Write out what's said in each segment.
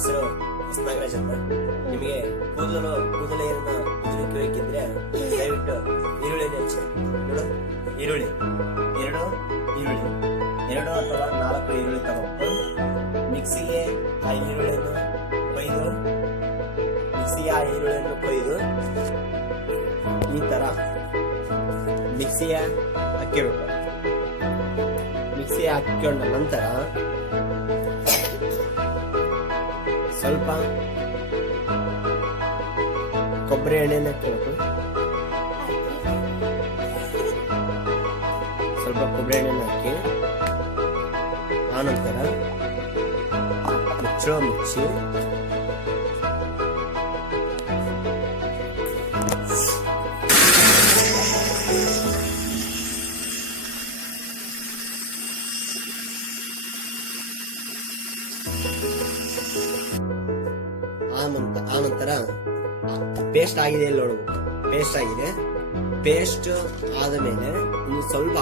ಹೆಸರು ಎಸ್ ನಾಗರಾಜ್ ಅಂತ ನಿಮಗೆ ಕೂದಲು ಕೂದಲೇರನ್ನ ಉದುರಿಕೆ ಬೇಕಿದ್ರೆ ದಯವಿಟ್ಟು ಈರುಳ್ಳಿ ಹೆಚ್ಚು ನೋಡು ಈರುಳ್ಳಿ. ಎರಡು? ಈರುಳ್ಳಿ. ಎರಡು ಅಥವಾ ನಾಲ್ಕು ಈರುಳ್ಳಿ ತಗೊಂಡು ಮಿಕ್ಸಿಗೆ ಆ ಈರುಳ್ಳಿಯನ್ನು ಕೊಯ್ದು. ಮಿಕ್ಸಿಗೆ ಆ ಈರುಳ್ಳಿಯನ್ನು ಕೊಯ್ದು ಈ ತರ ಮಿಕ್ಸಿಯ ಹಾಕಿಬೇಕು ಮಿಕ್ಸಿ ಹಾಕಿಕೊಂಡ ನಂತರ ಸ್ವಲ್ಪ ಕೊಬ್ಬರಿ ಎಣ್ಣೆನ ಹಾಕಬೇಕು ಸ್ವಲ್ಪ ಕೊಬ್ಬರಿ ಎಣ್ಣೆನ ಹಾಕಿ ಆನಂತರ ಮುಚ್ಚಳ ಮುಚ್ಚಿ ಆನಂತ, ಆನಂತರ ಪೇಸ್ಟ್ ಆಗಿದೆ ಇಲ್ಲಿ ಪೇಸ್ಟ್ ಆಗಿದೆ. ಪೇಸ್ಟ್ ಆದ ಮೇಲೆ ಇನ್ನು ಸ್ವಲ್ಪ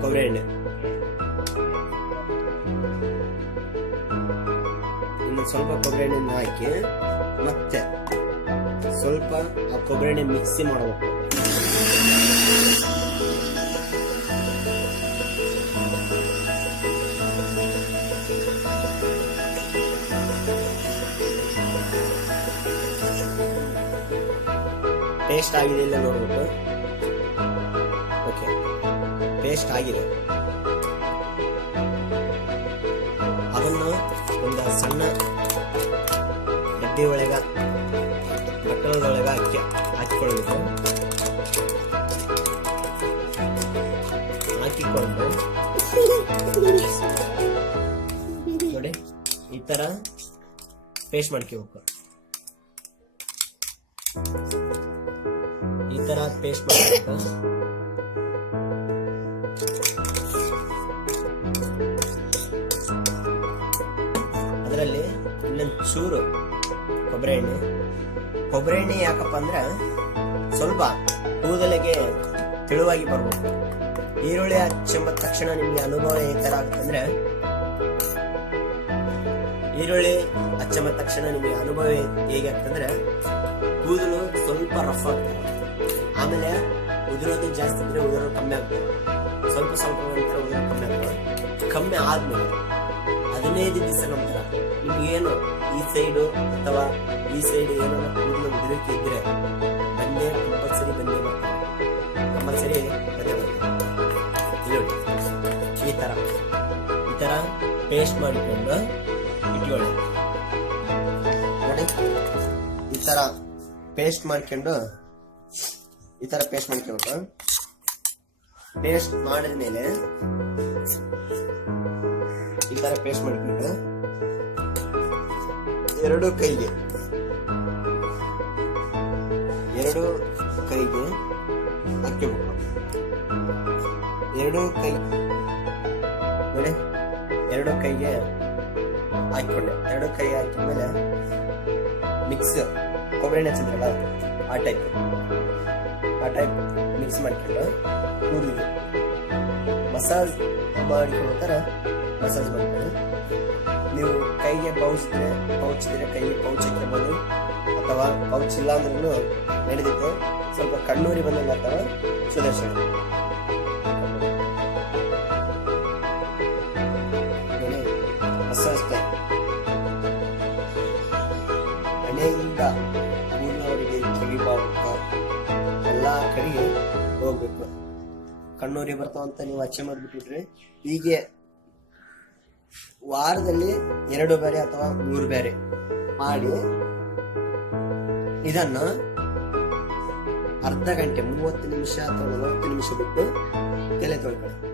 ಕೊಬ್ಬರಿ ಎಣ್ಣೆ. ಇನ್ನು ಸ್ವಲ್ಪ ಕೊಬ್ಬರಿ ಎಣ್ಣೆ ಹಾಕಿ ಮತ್ತೆ ಸ್ವಲ್ಪ ಆ ಕೊಬ್ಬರಿ ಎಣ್ಣೆ ಮಿಕ್ಸಿ ಮಾಡಬೇಕು. ಪೇಸ್ಟ್ ಆಗಿದೆ ಇಲ್ಲ ನೋಡ್ಬೇಕು ಓಕೆ ಪೇಸ್ಟ್ ಆಗಿದೆ. ಅದನ್ನು ಒಂದು ಸಣ್ಣ ಡಬ್ಬಿ ಒಳಗ ಬಟ್ಟಲದೊಳಗ ಹಾಕಿ, ಹಾಕಿಕೊಳ್ಬೇಕು. ಹಾಕಿಕೊಂಡು ನೋಡಿ, ಈ ತರ ಪೇಸ್ಟ್ ಮಾಡ್ಕೋಬೇಕು. ತರ ಪೇಸ್ಟ್ ಮಾಡಬೇಕು. ಅದರಲ್ಲಿ ಇನ್ನೊಂದು ಚೂರು ಕೊಬ್ಬರಿ ಎಣ್ಣೆ. ಕೊಬ್ಬರಿ ಎಣ್ಣೆ ಯಾಕಪ್ಪ ಅಂದ್ರೆ ಸ್ವಲ್ಪ ಕೂದಲಿಗೆ ತೆಳುವಾಗಿ ಬರ್ಬೋದು ಈರುಳ್ಳಿ ಹಚ್ಚಂಬ ತಕ್ಷಣ ನಿಮಗೆ ಅನುಭವ ಈ ತರ ಆಗುತ್ತಂದ್ರೆ ಈರುಳ್ಳಿ ಹಚ್ಚಂಬ ತಕ್ಷಣ ನಿಮಗೆ ಅನುಭವ ಹೇಗೆ ಆಗ್ತಂದ್ರೆ ಕೂದಲು ಸ್ವಲ್ಪ ರಫ್ ಆಗ್ತದೆ. ಆಮೇಲೆ ಉದುರೋದು ಜಾಸ್ತಿ ಇದ್ರೆ ಉದುರೋದು ಕಮ್ಮಿ ಆಗ್ತದೆ ಸ್ವಲ್ಪ ಸ್ವಲ್ಪ ನಂತರ ಉದುರೋದು ಕಮ್ಮಿ ಆಗ್ತದೆ ಕಮ್ಮಿ ಆದ್ಮೇಲೆ ಹದಿನೈದು ದಿವಸ ನಂತರ ನಿಮ್ಗೇನು ಈ ಸೈಡು ಅಥವಾ ಈ ಸೈಡ್ ಏನೋ ಕೂದಲು ಉದುರಿಕೆ ಇದ್ರೆ ಬಂದೇ ಕಂಪಲ್ಸರಿ ಬಂದೇ ಬರ್ತದೆ ಕಂಪಲ್ಸರಿ ಬಂದೇ ಬರ್ತದೆ ಈ ತರ. ಈ ತರ ಪೇಸ್ಟ್ ಮಾಡಿಕೊಂಡು ಇಟ್ಕೊಳ್ಳಿ. ನೋಡಿ, ಈ ಥರ ಪೇಸ್ಟ್ ಮಾಡ್ಕೊಂಡು ಈ ತರ ಪೇಸ್ಟ್ ಮಾಡ್ಕೋಬೇಕು. ಪೇಸ್ಟ್ ಮಾಡಿದ್ಮೇಲೆ ಈ ತರ ಪೇಸ್ಟ್ ಮಾಡ್ಕೊಂಡು ಎರಡು ಕೈಗೆ ಎರಡು ಕೈಗೆ ಹಾಕ್ಕೋಬೇಕು ಎರಡು ಕೈ, ನೋಡಿ, ಎರಡು ಕೈಗೆ ಹಾಕೊಂಡೆ ಎರಡು ಕೈ ಹಾಕಿದ್ಮೇಲೆ ಮಿಕ್ಸ್ ಕೊಬ್ಬರಿ ಹಚ್ಚಿದ್ರಲ್ಲ, ಆ ಟೈಪ್ ಆ ಟೈಪ್ ಮಿಕ್ಸ್ ಮಾಡ್ಕೊಂಡು ಕೂದಲಿಗೆ ಮಸಾಜ್ ಮಾಡ್ಕೊಳ್ಳೋ ಥರ ಮಸಾಜ್ ಮಾಡ್ಕೊಂಡು ನೀವು ಕೈಗೆ ಪೌಚ್ ಇದ್ರೆ ಪೌಚ್ ಕೈಗೆ ಪೌಚ್ ಹಾಕಿರ್ಬೋದು ಅಥವಾ ಪೌಚ್ ಇಲ್ಲ ಅಂದ್ರೂ ನಡೆದಿತ್ತು ಸ್ವಲ್ಪ ಕಣ್ಣೂರಿ ಬಂದಂಗೆ ಅಥವಾ ಸುದರ್ಶನ. ಮಸಾಜ್ ಟೈಪ್ ಮನೆಯಿಂದ ಕಡೆಗೆ ಹೋಗ್ಬೇಕು. ಬರ್ತಾವ ಅಂತ ನೀವು ಅಚ್ಚೆ ಮಾಡಿಬಿಟ್ಬಿಟ್ರೆ ಹೀಗೆ ವಾರದಲ್ಲಿ ಎರಡು ಬೇರೆ ಅಥವಾ ಮೂರು ಬೇರೆ ಮಾಡಿ ಇದನ್ನ ಅರ್ಧ ಗಂಟೆ, ಮೂವತ್ತು ನಿಮಿಷ ಅಥವಾ ನಲವತ್ತು ನಿಮಿಷ ಬಿಟ್ಟು ತಲೆ ತೊಳ್ಕೊಳ್ಳಿ.